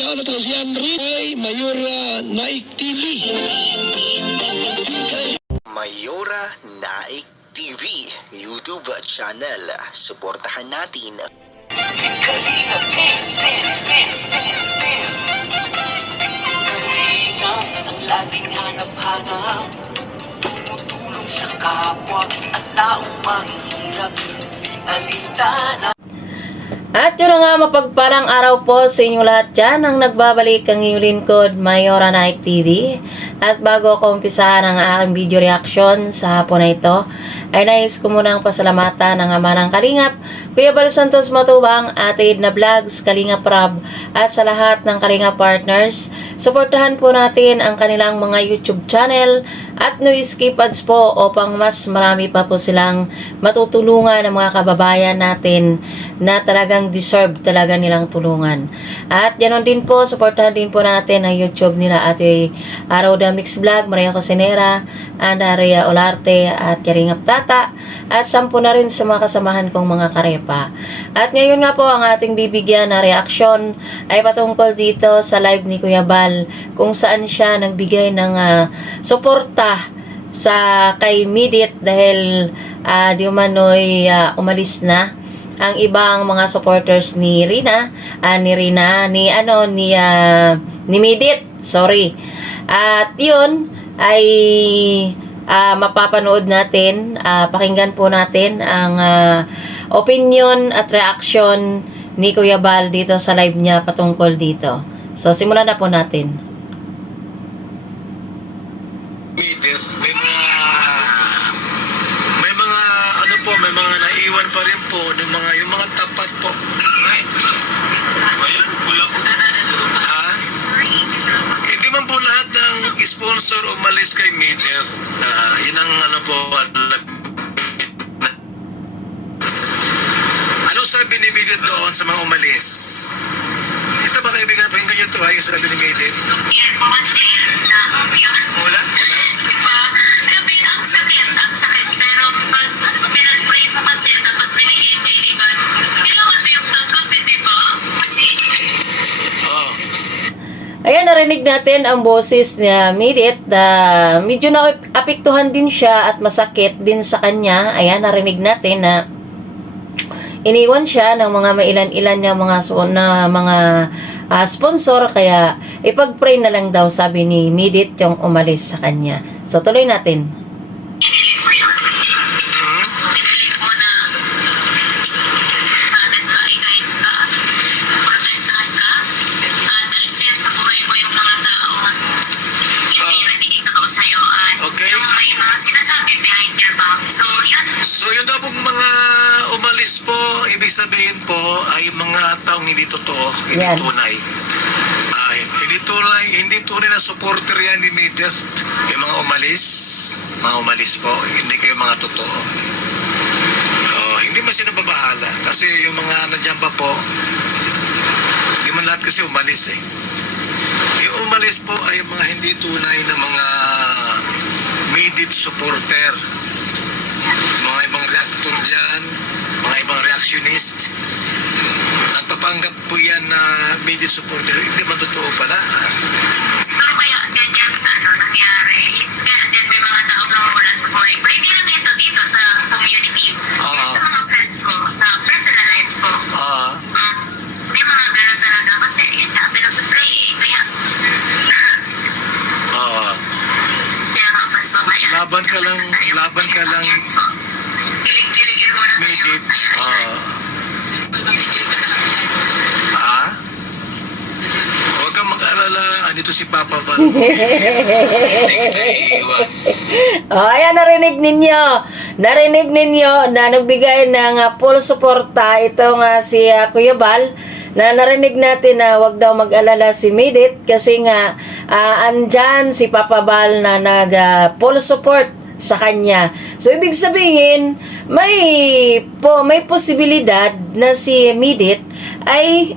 Siya na to si Henry Mayora Naik TV. Mayora Naik TV YouTube channel. Suportahan natin. Kalingap ang laging hanap-hanap, tumutulong sa kapwa at taong mahihirap, di alintana. At yun na nga, mapagpalang araw po sa inyo lahat dyan ang nagbabalik ang iyong lingkod, Mayora Naik TV. At bago ako umpisahan ang aking video reaction sa hapon na ito, ay nais ko munang pasalamatan ang ama ng Kalingap, Kuya Bal Santos Matubang, Ate Edna Vlogs, Kalingap Rab, at sa lahat ng Kalingap partners. Suportahan po natin ang kanilang mga YouTube channel at no skip ads po upang mas marami pa po silang matutulungan ng mga kababayan natin na talagang deserve talaga nilang tulungan. At ganoon din po, suportahan din po natin ang YouTube nila Ate Aroda Mix Vlog, Maria Cosinera, Ana Rhea Olarte at Karingap Tata, at 10 na rin sa mga kasamahan kong mga karepa. At ngayon nga po ang ating bibigyan na reaksyon ay patungkol dito sa live ni Kuya Bal kung saan siya nagbigay ng suporta sa kay Midit dahil di umano'y umalis na ang ibang mga supporters ni Rina, ni Midit, sorry. At yun ay mapapanood natin, pakinggan po natin ang opinion at reaction ni Kuya Bal dito sa live niya patungkol dito. So simulan na po natin. May mga naiwan pa rin po yung mga tapat po. Ayan, pula ko. Ha? Hindi man po lahat ng sponsor umalis kay Mides. Yun ang po. Ano sabi ni Mides doon sa mga umalis? Ito ba kaibigan, pakinggan nyo ito yung sabi ni Mides? Wala? Ayan, narinig natin ang boses ni Midit. Medyo naapektuhan din siya at masakit din sa kanya. Ayan, narinig natin na iniwan siya ng mga mailan-ilan niya mga sponsor. Kaya ipag-pray na lang daw, sabi ni Midit, yung umalis sa kanya. So tuloy natin. Ibig sabihin po ay mga taong hindi totoo, hindi tunay. Hindi tunay na supporter yan ni Mides. Yung mga umalis po, hindi kayo mga totoo. Hindi man sila babahala kasi yung mga nandiyan pa po, hindi man lahat kasi umalis eh. Yung umalis po ay yung mga hindi tunay na mga Mides supporter. Mga ibang reactor dyan, mga ibang reactionist. Nagpapanggap po yan na Midit supporter. Hindi man totoo pala. Siguro kaya ganyan nangyari. Kaya may mga taong nawawala sa buhay. Pero hindi lang ito dito sa community. Sa mga friends ko, sa personal life ko. May mga ganun talaga. Kasi yun na, pinag-pray eh. Kaya laban ka lang kilig-kiligin mo na Midit. Huwag kang mag-alala. Andito si Papa Bal. Hindi kita iiwan. Ayan, narinig ninyo na nagbigay ng full suporta itong si Kuya Bal, na narinig natin na wag daw mag-alala si Midit kasi nga andyan si Papa Bal na full support sa kanya. So ibig sabihin may posibilidad na si Midit ay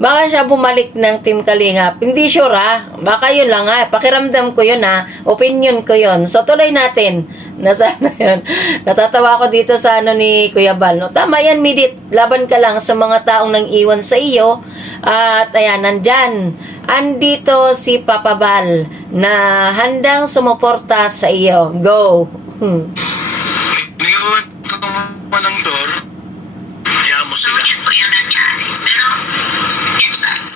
baka siya bumalik ng Team Kalingap. Hindi sure baka yun lang pakiramdam ko yun opinion ko yun. So tuloy natin Nasana yun. Natatawa ako dito sa ano ni Kuya Bal. No? Tama yan, Midit. Laban ka lang sa mga taong nang iwan sa iyo. At ayan, nandyan. Andito si Papa Bal na handang sumuporta sa iyo. Go! Niwan ko mo ng door, kaya mo So, sila. yan po yung nangyari. Pero, instance,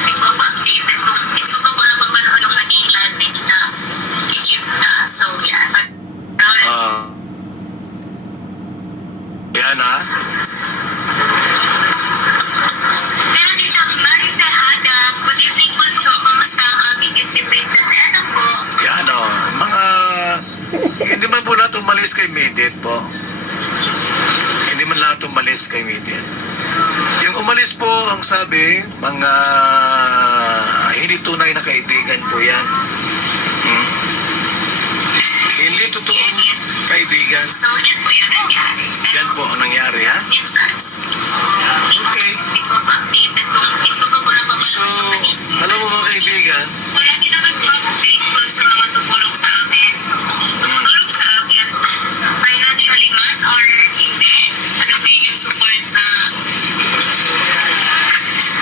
nagpapa-update ko. Hindi ko pa po napapanood yung naging live ni Tita Egypt na. So, yan. Yan ha. Pero din sa akin, Maring Tejada, good evening po. So, kamusta ang aming Disney Princess? Eto po. Yan o. Mga, hindi man po lahat umalis kay Midit po. Hindi man lahat umalis kay Midit. Yung umalis po, ang sabi, mga hindi tunay na kaibigan po yan. Hindi totoong kaibigan. So, yan po yung nangyari. Yan po ang nangyari ha. Instance. Okay. Nagpapa-update ko. Hindi ko pa po napapanood So, yung naging alam mo mga kaibigan, palagi naman po ako grateful sa mga tumulong sa amin. Tumulong sa akin, financially man or hindi. Ano ba yung support na,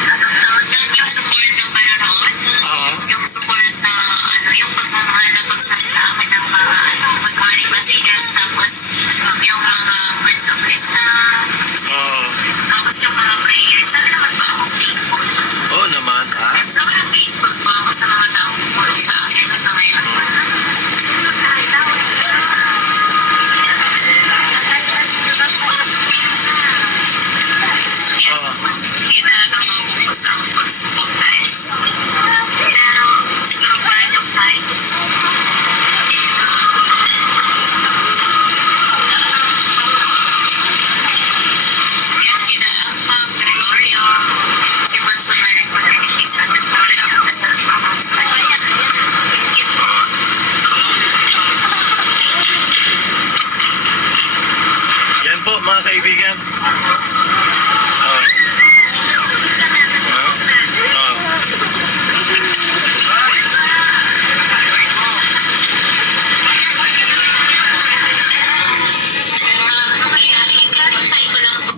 anong tawag yan? Yung support ng panonood? Yung support na, yung pagmamahal na pagsend sa akin ng mga, good morning messages, tapos yung mga words of wisdom, tapos yung mga prayers. Sabi naman po ako grateful. oo naman ha. Sobrang grateful po ako sa mga taong tumulong sa akin hanggang ngayon. Yes, ginagawa ko po sa akong pagsubok, guys. Pero siguro pa rin yung time. Yes, sila ang Gregorio, si Bonsumarin ko na inis at nagpapalala ako na sa pamang sa kanya. Thank you po. Yan po mga kaibigan. I-clarify ko lang po.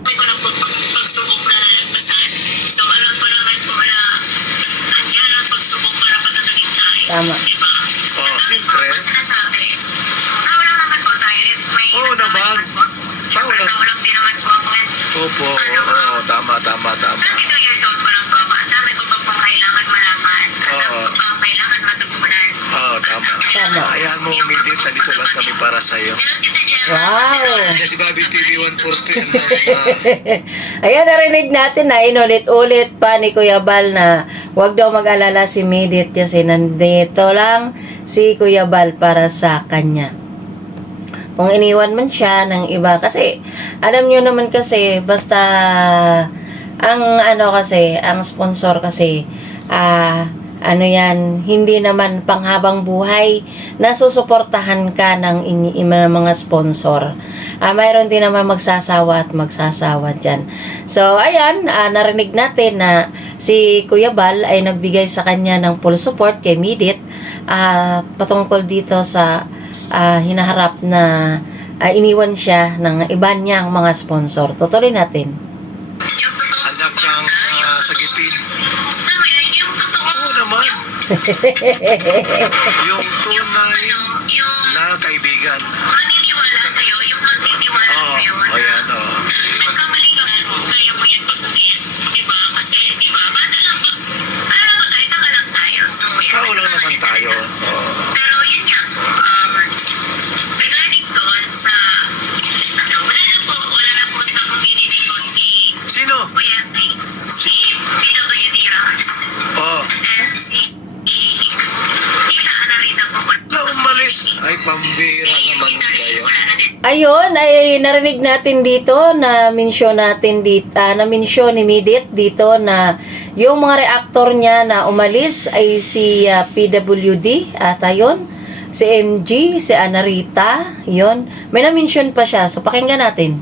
May ko lang po pagsubok na nalagpasan. So, alam ko naman po na andyan ang pagsubok para patatagin tayo. Tama. Diba? Siyempre. Ako sinasabi, tao lang naman po tayo. May Oo naman. po. Siyempre, Tao lang. tao lang din naman po ako. Opo, oo, tama. 22 years old pa lang po ako. Ang dami ko pa pong kailangan malaman. Ang dami ko pa kailangan matugunan. Oo, tama. Tama. Ayan mo, Midit, nandito lang kami para sa'yo. Hello, Tita Gemma. Wow! Yan si Bobby TV 140. Ayan, narinig natin na inulit-ulit pa ni Kuya Bal na huwag daw mag-alala si Midit kasi nandito lang si Kuya Bal para sa kanya. Kung iniwan man siya ng iba. Kasi, alam nyo naman kasi, basta, ang sponsor kasi, ano yan, hindi naman panghabang buhay na susuportahan ka ng mga sponsor. Mayroon din naman magsasawa at magsasawa dyan. So, ayan, narinig natin na si Kuya Bal ay nagbigay sa kanya ng full support kay Midit patungkol dito sa hinaharap na iniwan siya ng iba niyang mga sponsor. Tutuloy natin. Yung totoo Anak kang sagipin. Alam mo yun, yung totoo. Oo naman. Yung tunay Yung na kaibigan. maniniwala sa'yo, yung magtitiwala Oo, sa'yo. ayan, oo. Nagkamali ka mo, kaya mo yan baguhin. Diba? Kasi, diba, bata lang ba? Para ba tayo, taka lang tayo. So, yan. Tao lang naman tayo. Oo. Pero yun nga po, regarding doon sa, wala na po sa community ko si Sino? Kuya T, si PWD Rams, Oh, and si Tita Anarita po. na umalis. Ay, pambira naman kayo. Wala na din. Ayun, ay narinig natin dito na mention ni Midit dito na yung mga reactor niya na umalis ay si PWD at ayun, si MG, si Anarita, yun. May na-mention pa siya, so pakinggan natin.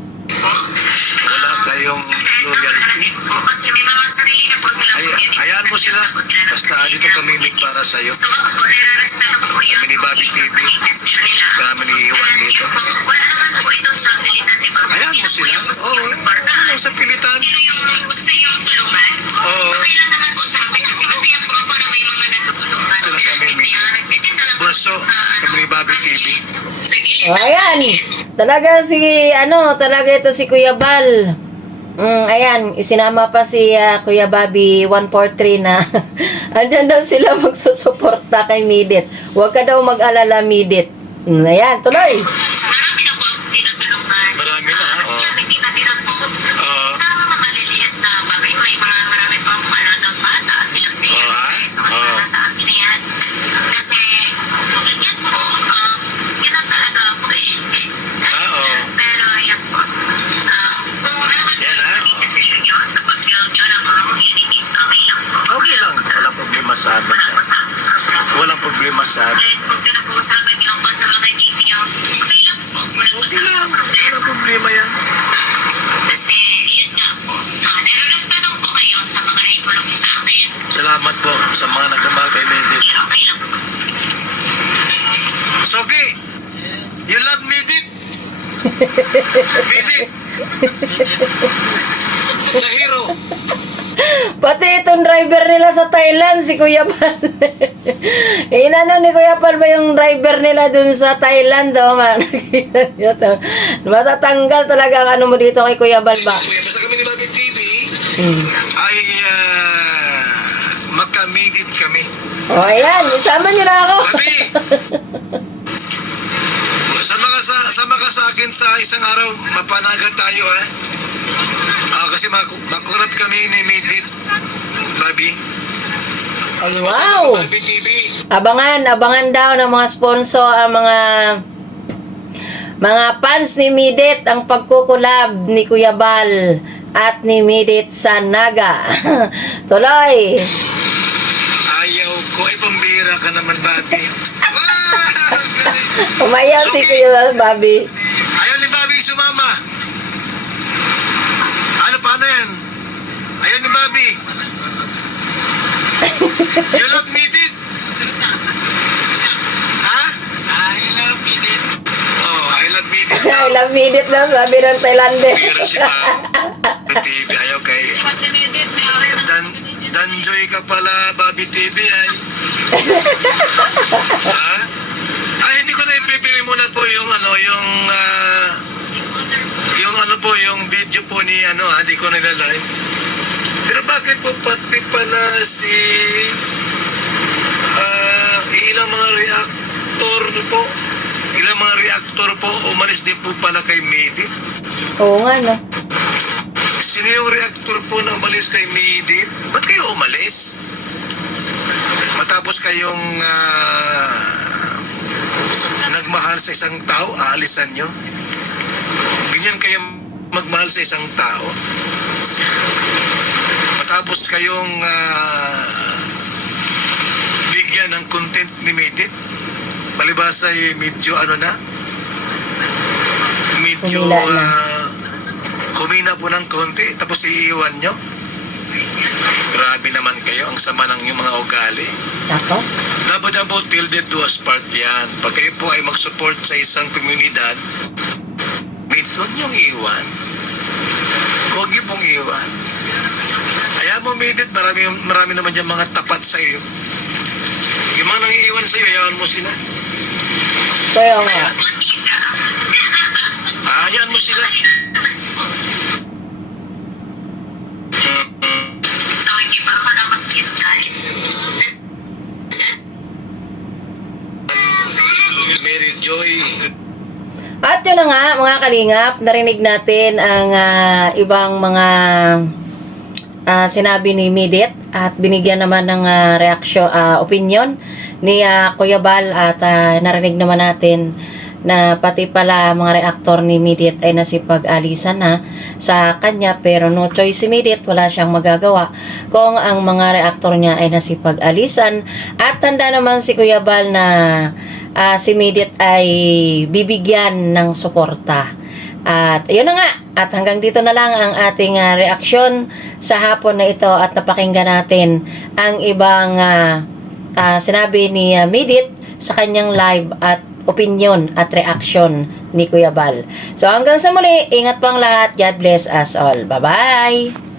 Wala kayo yung Dahil loyalty. naman po kasi may mga sarili na po sila. Hayaan mo sila. Basta dito kami para sa'yo. So ako po, nire-respeto ko po yun. Kami ni Bobby TV. Desisyon nila. Kami ni Iwan And dito. yun po, wala naman po itong sa pilitan, di ba? Hayaan mo sila. Oo. Ano sa pilitan? Sino yung gusto yung tulungan? Oo. Okay lang naman po sa akin kasi masaya po ako na may mga natutulungan. Sila kami ni Nagtitinda lang po Bunso. sa Kami ni Bobby TV. sa gilid. O, ayan. Talaga talaga ito si Kuya Bal. Ayan, isinama pa si Kuya Bobby 143 na andyan daw sila magsusuporta kay Midit. Huwag ka daw mag-alala, Midit. Ayan, tuloy. Marami na po ang tinutulungan. Marami na, oo. Nagtitira po sa mga maliliit na bagay. May mga marami pa ang malagang bata. Silang payas. Mga sa akin na yan. Kasi, yan po, yan ang talaga po eh. Pero yan po. Kung ano man po yung maging decision nyo sa pag-build nyo ng mga communities, okay lang po. Okay lang. Walang problema sa amin. Wala po sa problem. Walang problema sa amin. Kahit kung pinag-uusapan nyo po sa mga GC nyo, okay lang po. Wala po Okay sa lang. problema. Walang problema yan. Kasi, yun nga po. Nire-respeto ko kayo sa mga naitulong sa akin. Salamat po sa mga nagmamahal kay Midit. Okay lang po. Soki! You love Midit? Midit! The hero! Pati itong driver nila sa Thailand, si Kuya Bal. Inano ni Kuya Bal ba yung driver nila dun sa Thailand? Oh, matatanggal talaga ang ano mo dito kay Kuya Bal ba? Kuya, basta kami ni Bobby TV ay magkamigit kami. O, ayan, isama niyo na ako. Bobby! Sama ka sa akin sa isang araw, mapanagan tayo kasi makurap kami ni Midit, Bobby. Wow! Bobby TV. Abangan daw ng mga sponsor ang mga fans ni Midit ang pagkukulab ni Kuya Bal at ni Midit sa Naga. Tuloy! Ayaw ko, pambira ka naman, Bobby. Umayaw si Kuya Bobby. Ayaw ni Bobby sumama. Paano yan? Ayaw ni Bobby. You love Midit? Ha? I love Midit. Oh, I love Midit. I love Midit daw, sabi ng Thailander. Pero si Bobby TV, ayaw kay Danjoy ka pala, Bobby TV ay. Ha? Ay, hindi ko na ipipili muna po yung yung video po ni hindi ko nilalive. Pero bakit po pati pala si ilang mga reactor po umalis din po pala kay Midit? Oo nga, no? Sino yung reactor po na umalis kay Midit? Ba't kayo umalis? Matapos kayong nagmahal sa isang tao, aalisan nyo? Ganyan kayo magmahal sa isang tao? Matapos kayong bigyan ng content ni Midit? Palibasa medyo medyo humina po ng konti, tapos iiwan nyo? Grabe naman kayo, ang sama ng yung mga ugali. Ako? Dapat po till death do us part yan. Pag kayo po ay mag-support sa isang komunidad, huwag niyong iwan. Huwag niyo pong iwan. Kaya mo, Midit, marami naman dyan mga tapat sa iyo. Yung mga nangiiwan sa iyo, hayaan mo sila. Kaya nga. Hayaan mo sila. So, hindi pa ako nakapag-kiss guys. Mary Joy. At yun na nga, mga kalingap, narinig natin ang ibang mga sinabi ni Midit at binigyan naman ng reaksyon, opinion ni Kuya Bal at narinig naman natin na pati pala mga reaktor ni Midit ay nasipag-alisan na sa kanya pero no choice si Midit, wala siyang magagawa kung ang mga reaktor niya ay nasipag-alisan at tanda naman si Kuya Bal na si Midit ay bibigyan ng suporta At yun na nga, at hanggang dito na lang ang ating reaksyon sa hapon na ito at napakinggan natin ang ibang sinabi ni Midit sa kanyang live at opinion at reaction ni Kuya Bal. So hanggang sa muli, ingat pang lahat. God bless us all. Bye-bye!